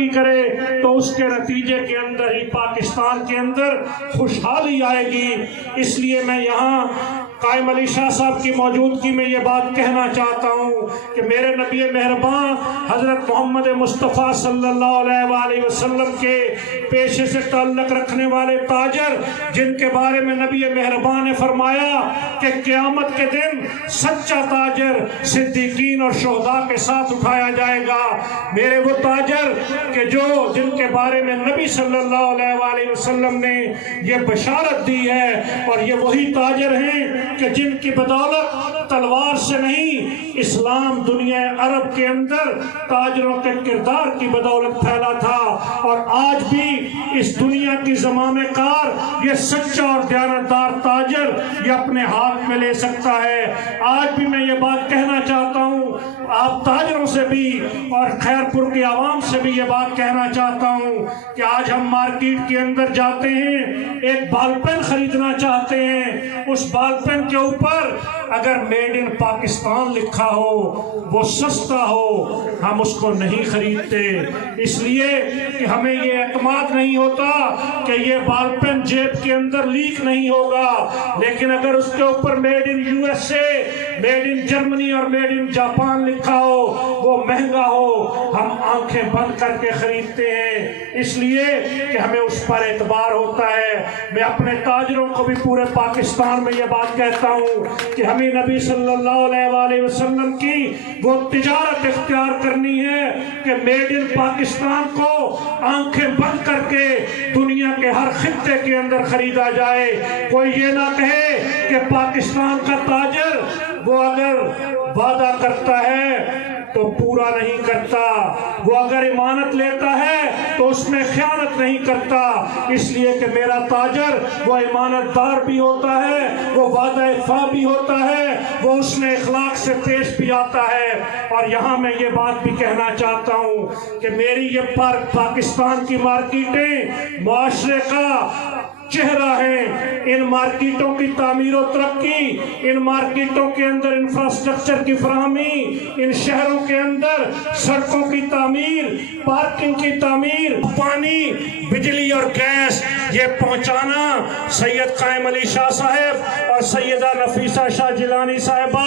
ترقی کرے تو اس کے نتیجے کے اندر ہی پاکستان کے اندر خوشحالی آئے گی۔ اس لیے میں یہاں قائم علی شاہ صاحب کی موجودگی میں یہ بات کہنا چاہتا ہوں کہ میرے نبی مہربان حضرت محمد مصطفیٰ صلی اللہ علیہ وآلہ وسلم کے پیشے سے تعلق رکھنے والے تاجر، جن کے بارے میں نبی مہربان نے فرمایا کہ قیامت کے دن سچا تاجر صدیقین اور شہداء کے ساتھ اٹھایا جائے گا، میرے وہ تاجر کہ جن کے بارے میں نبی صلی اللہ علیہ وآلہ وسلم نے یہ بشارت دی ہے، اور یہ وہی تاجر ہیں کہ جن کی بدولت تلوار سے نہیں، اسلام دنیا عرب کے اندر تاجروں کے کردار کی بدولت پھیلا تھا، اور آج بھی اس دنیا کی زمام کار یہ سچا اور دیانتدار تاجر یہ اپنے ہاتھ میں لے سکتا ہے۔ آج بھی میں یہ بات کہنا چاہتا ہوں، آپ تاجروں سے بھی اور خیر پور کی عوام سے بھی یہ بات کہنا چاہتا ہوں کہ آج ہم مارکیٹ کے اندر جاتے ہیں، ایک بال پین خریدنا چاہتے ہیں، اس بال پین کے اوپر اگر میڈ ان پاکستان لکھا ہو، وہ سستا ہو، ہم اس کو نہیں خریدتے، اس لیے کہ ہمیں یہ اعتماد نہیں ہوتا کہ یہ بال پین جیب کے اندر لیک نہیں ہوگا، لیکن اگر اس کے اوپر made in U S A, made in Germany اور میڈ ان جاپان لکھا ہو، وہ مہنگا ہو، ہم آنکھیں بند کر کے خریدتے ہیں، اس لیے کہ ہمیں اس پر اعتبار ہوتا ہے۔ میں اپنے تاجروں کو بھی پورے پاکستان میں یہ بات کہتا ہوں کہ ہمیں نبی صلی اللہ علیہ وآلہ وسلم کی وہ تجارت اختیار کرنی ہے کہ میڈ ان پاکستان کو آنکھیں بند کر کے دنیا کے ہر خطے کے اندر خریدا جائے۔ کوئی یہ نہ کہے کہ پاکستان کا تاجر وہ اگر وعدہ کرتا ہے تو پورا نہیں کرتا، وہ اگر امانت لیتا ہے تو اس میں خیانت نہیں کرتا، اس لیے کہ میرا تاجر وہ امانت دار بھی ہوتا ہے، وہ وعدہ وفا بھی ہوتا ہے، وہ اس میں اخلاق سے پیش بھی آتا ہے۔ اور یہاں میں یہ بات بھی کہنا چاہتا ہوں کہ میری یہ پاکستان کی مارکیٹیں معاشرے کا چہرہ ہیں، ان مارکیٹوں کی تعمیر و ترقی، ان مارکیٹوں کے اندر انفراسٹرکچر کی فراہمی، ان شہروں کے اندر سڑکوں کی تعمیر، پارکنگ کی تعمیر، پانی، بجلی اور گیس یہ پہنچانا سید قائم علی شاہ صاحب اور سیدہ نفیسہ شاہ جیلانی صاحبہ